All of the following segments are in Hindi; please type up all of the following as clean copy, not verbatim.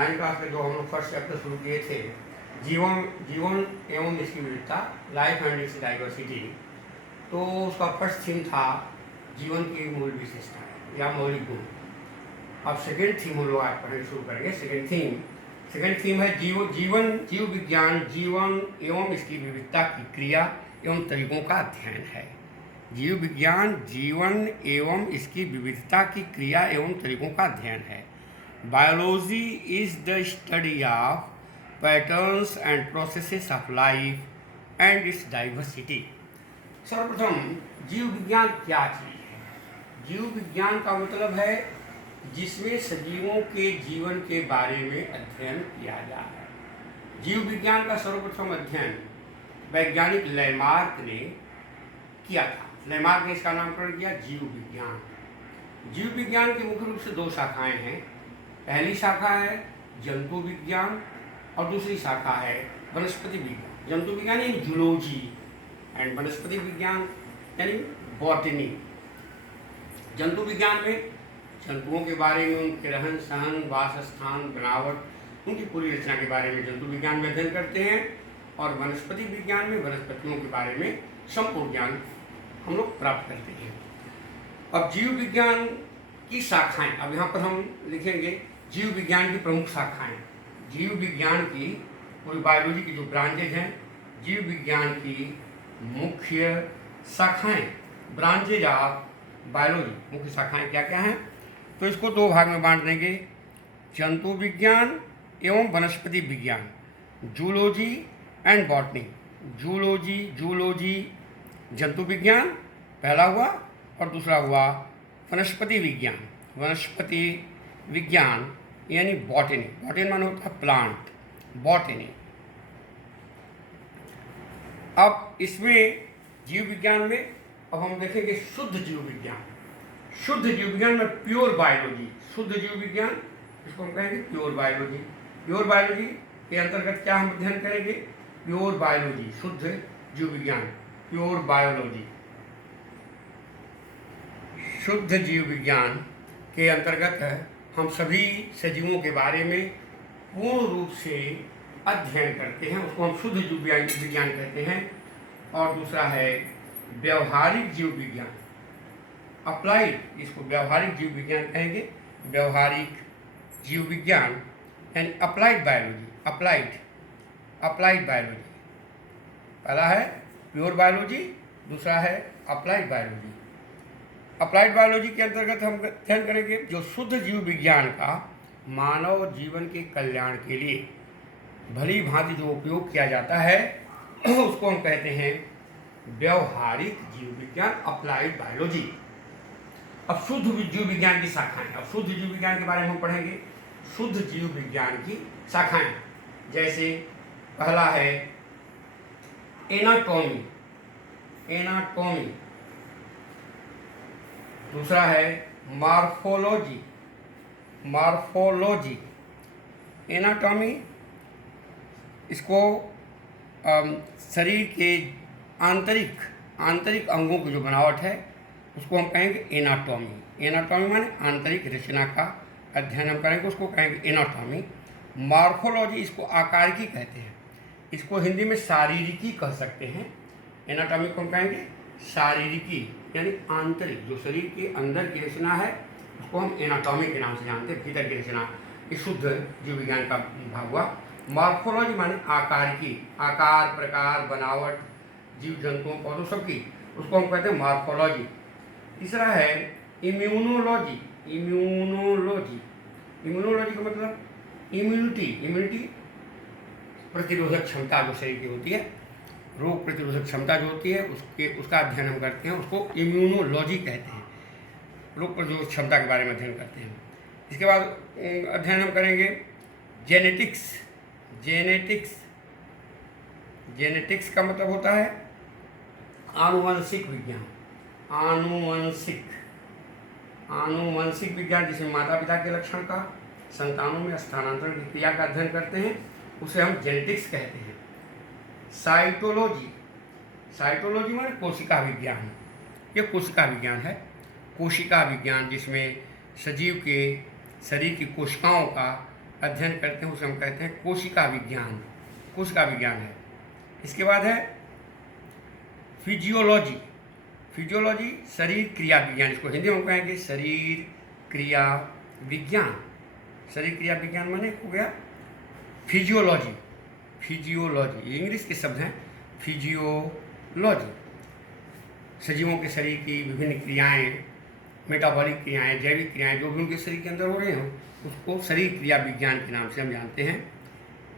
9 क्लास में जो हम लोग फर्स्ट चैप्टर शुरू किए थे, जीवन जीवन एवं इसकी विविधता, लाइफ एंड इट्स डाइवर्सिटी, तो उसका फर्स्ट थीम था जीवन की मूल विशेषता या मौलिक गुण। अब सेकेंड थीम हम लोग आज पढ़ना शुरू करेंगे। सेकेंड थीम है जीव विज्ञान, जीवन एवं इसकी विविधता की क्रिया एवं तरीकों का अध्ययन है। जीव विज्ञान जीवन एवं इसकी विविधता की क्रिया एवं तरीकों का अध्ययन है। Biology is the study of patterns and processes of life and it's diversity. सर्वप्रथम जीव विज्ञान क्या चीज़ है? जीव विज्ञान का मतलब है जिसमें सजीवों के जीवन के बारे में अध्ययन किया जाए। जीव विज्ञान का सर्वप्रथम अध्ययन वैज्ञानिक लैमार्क ने किया था। लैमार्क ने इसका नामकरण किया जीव विज्ञान। जीव विज्ञान की मुख्य रूप से दो शाखाएं हैं। पहली शाखा है जंतु विज्ञान और दूसरी शाखा है वनस्पति विज्ञान। जंतु विज्ञान यानी जूलॉजी एंड वनस्पति विज्ञान यानी बॉटनी। जंतु विज्ञान में जंतुओं के बारे में, उनके रहन सहन, वासस्थान, बनावट, उनकी पूरी रचना के बारे में जंतु विज्ञान में अध्ययन करते हैं। और वनस्पति विज्ञान में वनस्पतियों के बारे में संपूर्ण ज्ञान हम लोग प्राप्त करते हैं। अब जीव विज्ञान की शाखाएं, अब यहाँ पर हम लिखेंगे जीव विज्ञान की प्रमुख शाखाएं। जीव विज्ञान की पूरी बायोलॉजी की जो ब्रांचेज हैं, जीव विज्ञान की मुख्य शाखाएं, ब्रांचेज ऑफ बायोलॉजी, मुख्य शाखाएं क्या क्या हैं? तो इसको दो भाग में बांट देंगे, जंतु विज्ञान एवं वनस्पति विज्ञान, जूलॉजी एंड बॉटनी। जूलॉजी जंतु विज्ञान पहला हुआ और दूसरा हुआ वनस्पति विज्ञान यानी बॉटनी। बॉटनी माने होता है प्लांट, बॉटनी। अब इसमें जीव विज्ञान में अब हम देखेंगे शुद्ध जीव विज्ञान। शुद्ध जीव विज्ञान में प्योर बायोलॉजी, शुद्ध जीव विज्ञान, इसको हम कहेंगे प्योर बायोलॉजी। प्योर बायोलॉजी के अंतर्गत क्या हम अध्ययन करेंगे? प्योर बायोलॉजी, शुद्ध जीव विज्ञान, प्योर बायोलॉजी। शुद्ध जीव विज्ञान के अंतर्गत हम सभी सजीवों के बारे में पूर्ण रूप से अध्ययन करते हैं, उसको हम शुद्ध जीव विज्ञान कहते हैं। और दूसरा है व्यवहारिक जीव विज्ञान, अप्लाइड, इसको व्यवहारिक जीव विज्ञान कहेंगे। व्यवहारिक जीव विज्ञान यानी अप्लाइड बायोलॉजी, अप्लाइड बायोलॉजी। पहला है प्योर बायोलॉजी, दूसरा है अप्लाइड बायोलॉजी। अप्लाइड बायोलॉजी के अंतर्गत हम अध्ययन करेंगे जो शुद्ध जीव विज्ञान का मानव जीवन के कल्याण के लिए भली भांति जो उपयोग किया जाता है उसको हम कहते हैं व्यवहारिक जीव विज्ञान, अप्लाइड बायोलॉजी। अब शुद्ध जीव विज्ञान की शाखाएं, अब शुद्ध जीव विज्ञान के बारे में हम पढ़ेंगे। शुद्ध जीव विज्ञान की शाखाएं जैसे पहला है एनाटॉमी, दूसरा है मॉर्फोलॉजी। एनाटॉमी इसको शरीर के आंतरिक अंगों की जो बनावट है उसको हम कहेंगे एनाटॉमी माने आंतरिक रचना का अध्ययन हम करेंगे, उसको कहेंगे एनाटॉमी। मॉर्फोलॉजी इसको आकारिकी कहते हैं, इसको हिंदी में शारीरिकी कह सकते हैं। एनाटॉमी को हम कहेंगे शारीरिकी यानी आंतरिक, जो शरीर के अंदर की रचना है उसको हम एनाटॉमी के नाम से जानते हैं, भीतर की रचना। ये शुद्ध जीव विज्ञान का भाग हुआ। मॉर्फोलॉजी माने आकारिकी, आकार, प्रकार, बनावट, जीव जंतुओं, पौधों सबकी, उसको हम कहते हैं मॉर्फोलॉजी। तीसरा है इम्यूनोलॉजी का मतलब इम्यूनिटी, प्रतिरोधक क्षमता जो शरीर की होती है, रोग प्रतिरोधक क्षमता जो होती है उसका अध्ययन हम करते हैं, उसको इम्यूनोलॉजी कहते हैं। रोग प्रतिरोधक क्षमता के बारे में अध्ययन करते हैं। इसके बाद अध्ययन हम करेंगे जेनेटिक्स का मतलब होता है आनुवंशिक विज्ञान, आनुवंशिक विज्ञान, जिसमें माता पिता के लक्षण का संतानों में स्थानांतरण की क्रिया का अध्ययन करते हैं, उसे हम जेनेटिक्स कहते हैं। साइटोलॉजी माने कोशिका विज्ञान, ये कोशिका विज्ञान है। कोशिका विज्ञान जिसमें सजीव के शरीर की कोशिकाओं का अध्ययन करते हैं उसे हम कहते हैं कोशिका विज्ञान, कोशिका विज्ञान है। इसके बाद है फिजियोलॉजी, फिजियोलॉजी शरीर क्रिया विज्ञान, इसको हिंदी में हम कहेंगे शरीर क्रिया विज्ञान। शरीर क्रिया विज्ञान माने हो गया फिजियोलॉजी, फिजियोलॉजी ये इंग्लिश के शब्द हैं। फिजियोलॉजी सजीवों के शरीर की विभिन्न क्रियाएं, मेटाबॉलिक क्रियाएं, जैविक क्रियाएं जो भी उनके शरीर के अंदर हो रही हों उसको शरीर क्रिया विज्ञान के नाम से हम जानते हैं।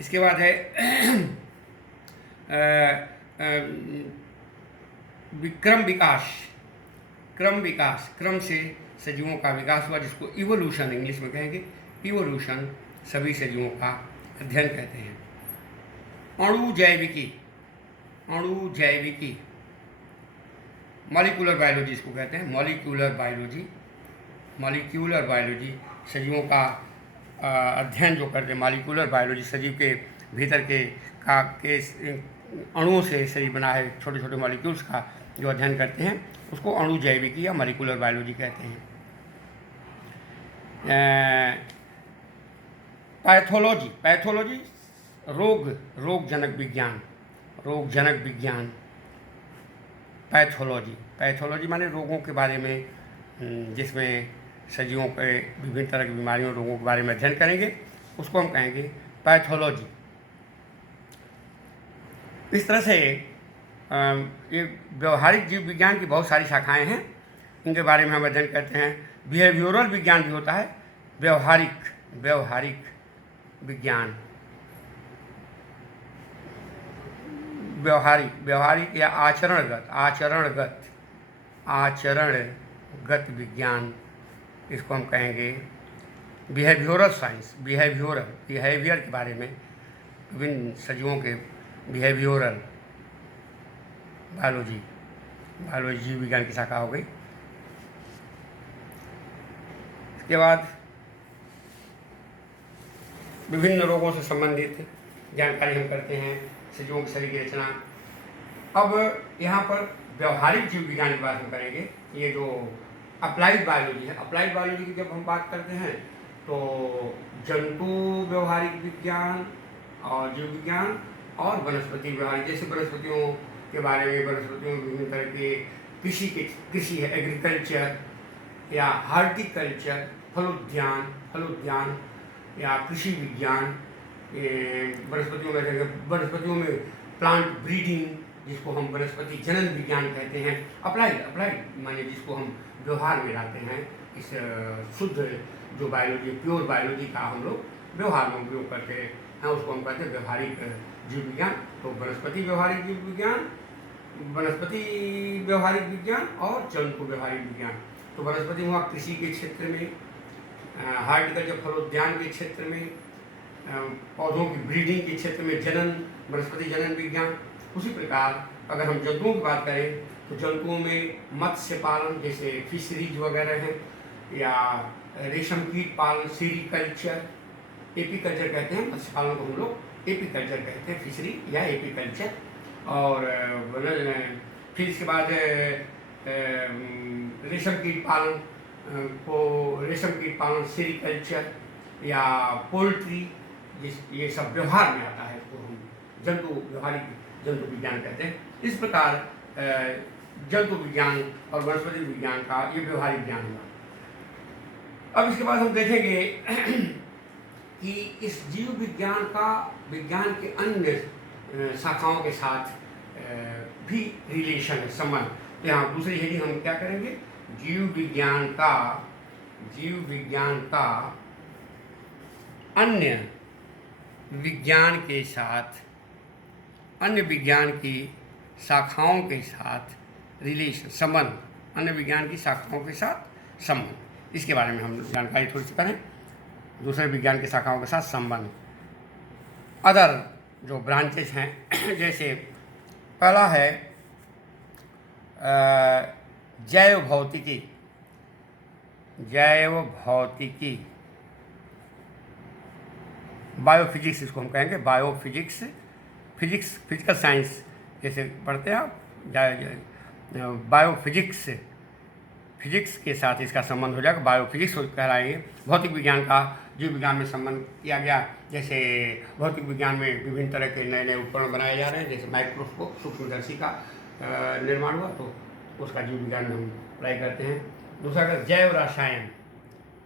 इसके बाद है क्रम विकास, क्रम विकास, क्रम से सजीवों का विकास हुआ जिसको इवोल्यूशन इंग्लिश में कहेंगे, इवोल्यूशन सभी सजीवों का अध्ययन कहते हैं। अणु जैविकी, अणु जैविकी मॉलिक्यूलर बायोलॉजी इसको कहते हैं, मॉलिक्यूलर बायोलॉजी, मॉलिक्यूलर बायोलॉजी सजीवों का अध्ययन जो करते हैं। मॉलिक्यूलर बायोलॉजी सजीव के भीतर के अणुओं से शरीर बना है, छोटे छोटे मॉलिक्यूल्स का जो अध्ययन करते हैं उसको अणु जैविकी या मॉलिक्यूलर बायोलॉजी कहते हैं। पैथोलॉजी, पैथोलॉजी रोगजनक विज्ञान, रोगजनक विज्ञान पैथोलॉजी, पैथोलॉजी माने रोगों के बारे में जिसमें सजीवों के विभिन्न तरह की बीमारियों रोगों के बारे में अध्ययन करेंगे उसको हम कहेंगे पैथोलॉजी। इस तरह से ये व्यवहारिक जीव विज्ञान की बहुत सारी शाखाएं हैं, इनके बारे में हम अध्ययन करते हैं। बिहेवियरल विज्ञान भी होता है, व्यवहारिक, व्यवहारिक विज्ञान, व्यवहारिक, व्यवहारिक या आचरणगत, आचरणगत, आचरणगत विज्ञान इसको हम कहेंगे। बिहेवियरल साइंस, बिहेवियरल, बिहेवियर के बारे में विभिन्न सजीवों के बिहेवियरल बायोलॉजी, बायोलॉजी जीव विज्ञान की शाखा हो गई। इसके बाद विभिन्न रोगों से संबंधित जानकारी हम करते हैं, सजीवों के शरीर की रचना। अब यहाँ पर व्यवहारिक जीव विज्ञान की बात हम करेंगे। ये जो अप्लाइड बायोलॉजी है, अप्लाइड बायोलॉजी की जब हम बात करते हैं तो जंतु व्यवहारिक विज्ञान और जीव विज्ञान और वनस्पति व्यवहारिक, जैसे वनस्पतियों के बारे में, वनस्पतियों में विभिन्न तरह के कृषि है, एग्रीकल्चर या हार्टिकल्चर, फलोद्यान, फलोद्यान या कृषि विज्ञान, वनस्पतियों में, वनस्पतियों में प्लांट ब्रीडिंग जिसको हम वनस्पति जनन विज्ञान कहते हैं। अप्लाइड, अप्लाइड माने जिसको हम व्यवहार में लाते हैं, इस शुद्ध जो बायोलॉजी, प्योर बायोलॉजी का हम लोग व्यवहार में उपयोग करते हैं उसको हम कहते हैं व्यवहारिक जीव विज्ञान। तो वनस्पति व्यवहारिक जीव विज्ञान, वनस्पति व्यवहारिक विज्ञान और जंतु व्यवहारिक विज्ञान। तो वनस्पति हुआ कृषि के क्षेत्र में, हार्टिकल्चर फलोद्यान के क्षेत्र में, पौधों की ब्रीडिंग के क्षेत्र में जनन, वनस्पति जनन विज्ञान। उसी प्रकार अगर हम जंतुओं की बात करें तो जंतुओं में मत्स्य पालन जैसे फिशरीज वगैरह हैं, या रेशम कीट पालन सीरीकल्चर, एपीकल्चर कहते हैं मत्स्य पालन को हम लोग एपीकल्चर कहते हैं, फिशरी या एपीकल्चर। और फिर इसके बाद रेशम कीट पालन को रेशम कीट पालन सेरिकल्चर या पोल्ट्री, ये सब व्यवहार में आता है, इसको हम जंतु व्यवहारिक जंतु विज्ञान कहते हैं। इस प्रकार जंतु विज्ञान और वनस्पति विज्ञान का ये व्यवहारिक ज्ञान हुआ। अब इसके बाद हम देखेंगे कि इस जीव विज्ञान का विज्ञान के अन्य शाखाओं के साथ भी रिलेशन है, संबंध। तो यहाँ दूसरी हेडिंग हम क्या करेंगे, जीव विज्ञान का अन्य विज्ञान के साथ, अन्य विज्ञान की शाखाओं के साथ रिलेशन, संबंध, अन्य विज्ञान की शाखाओं के साथ संबंध, इसके बारे में हम जानकारी थोड़ी सी करें। दूसरे विज्ञान की शाखाओं के साथ संबंध, अदर जो ब्रांचेस हैं, जैसे पहला है जैव भौतिकी, जैव भौतिकी, बायोफिजिक्स इसको हम कहेंगे, बायोफिजिक्स, फिजिक्स, फिजिकल साइंस जैसे पढ़ते हैं आप, बायोफिजिक्स फिजिक्स के साथ इसका संबंध हो जाएगा, बायोफिजिक्स कहलाएंगे। भौतिक विज्ञान का जीव विज्ञान में संबंध किया गया। जैसे भौतिक विज्ञान में विभिन्न तरह के नए नए उपकरण बनाए जा रहे हैं, जैसे माइक्रोस्कोप सूक्ष्मदर्शी का निर्माण हुआ, तो उसका जीव विज्ञान में हम अप्लाई करते हैं। दूसरा जैव रसायन,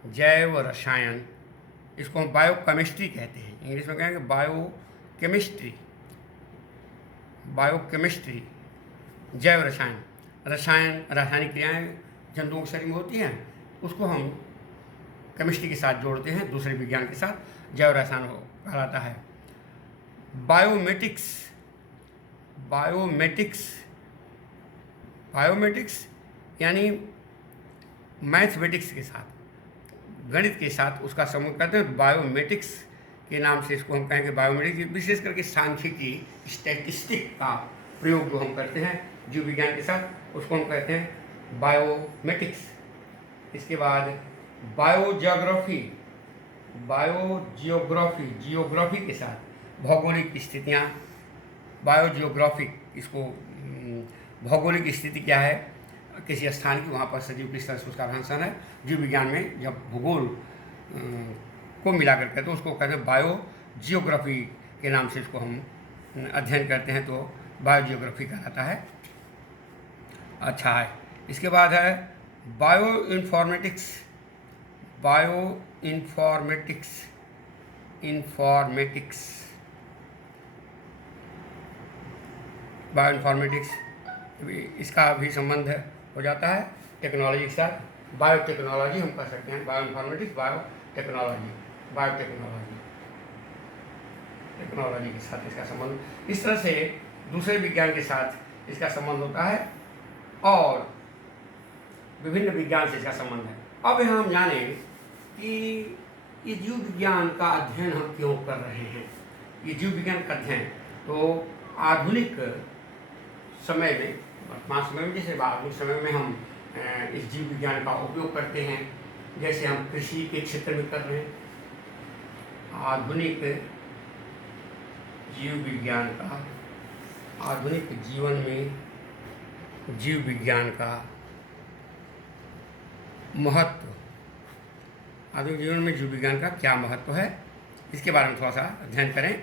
जैव रसायन इसको हम बायोकेमिस्ट्री कहते हैं, इंग्लिश में कहेंगे बायोकेमिस्ट्री, बायोकेमिस्ट्री। जैव रसायन, रसायन रासायनिक क्रियाएँ जंतुओं के शरीर में होती हैं, उसको हम केमिस्ट्री के साथ जोड़ते हैं, दूसरे विज्ञान के साथ, जैव रसायन कहलाता है। बायोमेटिक्स, बायोमेटिक्स, बायोमेटिक्स यानी मैथमेटिक्स के साथ, गणित के साथ उसका समूह कहते हैं। बायोमेटिक्स के नाम से इसको हम कहेंगे बायोमेटिक्स। विशेष करके सांख्यिकी, स्टैटिस्टिक का प्रयोग जो हम करते हैं जीव विज्ञान के साथ, उसको हम कहते हैं बायोमेटिक्स। इसके बाद बायोजियोग्राफी, बायोजियोग्राफी, जियोग्राफी के साथ भौगोलिक स्थितियाँ, बायोजियोग्राफिक, इसको भौगोलिक स्थिति क्या है किसी स्थान की, वहाँ पर सजीव किस तरह से उसका रहन सहन है। जीव विज्ञान में जब भूगोल को मिलाकर के तो उसको कहते हैं बायोजियोग्राफी के नाम से इसको हम अध्ययन करते हैं, तो बायोजियोग्राफी कहलाता है। अच्छा है। इसके बाद है bio informatics, bio informatics, informatics, bio informatics, इसका भी संबंध हो जाता है टेक्नोलॉजी के साथ। बायोटेक्नोलॉजी हम कह सकते हैं, bio informatics, biotechnology, biotechnology, technology के साथ इसका संबंध। इस तरह से दूसरे विज्ञान के साथ इसका संबंध होता है और विभिन्न विज्ञान से इसका संबंध है। अब यहाँ हम जानें कि ये जीव विज्ञान का अध्ययन हम क्यों कर रहे हैं। ये जीव विज्ञान का अध्ययन तो आधुनिक समय में, वर्तमान समय में, जैसे आधुनिक समय में हम इस जीव विज्ञान का उपयोग करते हैं, जैसे हम कृषि के क्षेत्र में कर रहे हैं। आधुनिक जीव विज्ञान का, आधुनिक जीवन में जीव विज्ञान का महत्व, आधुनिक जीवन में जीव विज्ञान का क्या महत्व है, इसके बारे में थोड़ा सा अध्ययन करें।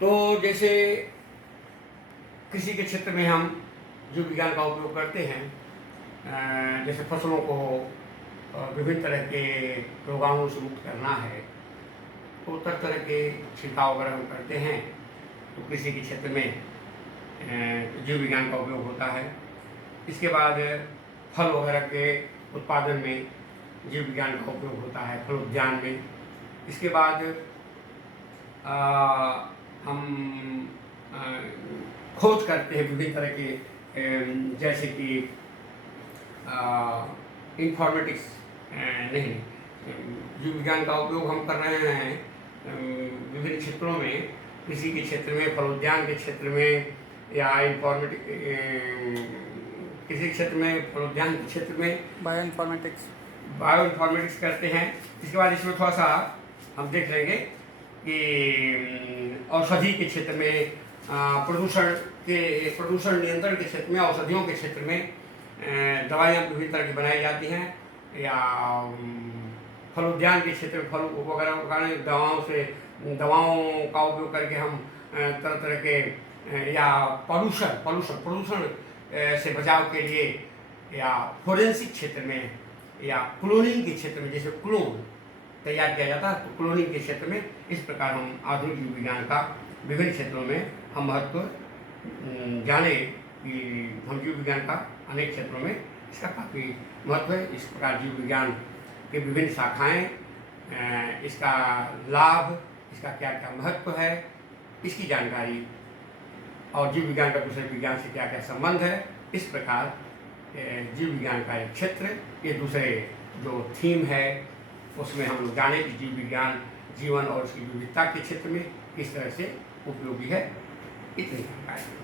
तो जैसे कृषि के क्षेत्र में हम जीव विज्ञान का उपयोग करते हैं, जैसे फसलों को विभिन्न तरह के रोगाणुओं से मुक्त करना है, तो तरह तरह के छिड़काव वगैरह हम करते हैं, तो कृषि के क्षेत्र में जीव विज्ञान का उपयोग होता है। इसके बाद फल वगैरह के उत्पादन में जीव विज्ञान का उपयोग होता है, फल उद्यान में। इसके बाद हम खोज करते हैं विभिन्न तरह के, जैसे कि इंफॉर्मेटिक्स नहीं, जीव विज्ञान का उपयोग हम कर रहे हैं विभिन्न क्षेत्रों में, कृषि के क्षेत्र में, फल उद्यान के क्षेत्र में, या किसी क्षेत्र में, फल उद्यान के क्षेत्र में बायो इन्फॉर्मेटिक्स, बायो इन्फॉर्मेटिक्स करते हैं। इसके बाद इसमें थोड़ा सा हम देख लेंगे कि औषधि के क्षेत्र में, प्रदूषण नियंत्रण के क्षेत्र में, औषधियों के क्षेत्र में दवाइयाँ विभिन्न तरह की बनाई जाती हैं, या फल उद्यान के क्षेत्र में फल वगैरह उगाने, दवाओं का उपयोग करके हम तरह तरह के, या प्रदूषण से बचाव के लिए, या फोरेंसिक क्षेत्र में, या क्लोनिंग के क्षेत्र में, जैसे क्लोन तैयार किया जाता है, तो क्लोनिंग के क्षेत्र में इस प्रकार हम आधुनिक जीव विज्ञान का विभिन्न क्षेत्रों में हम महत्व जाने कि हम जीव विज्ञान का अनेक क्षेत्रों में इसका काफ़ी महत्व है। इस प्रकार जीव विज्ञान के विभिन्न शाखाएं, इसका लाभ, इसका क्या क्या महत्व है, इसकी जानकारी, और जीव विज्ञान का दूसरे विज्ञान से क्या क्या संबंध है, इस प्रकार जीव विज्ञान का एक क्षेत्र, ये दूसरे जो थीम है उसमें हम लोग जाने कि जीव विज्ञान जीवन और उसकी विविधता के क्षेत्र में किस तरह से उपयोगी है। इतनी जानकारी।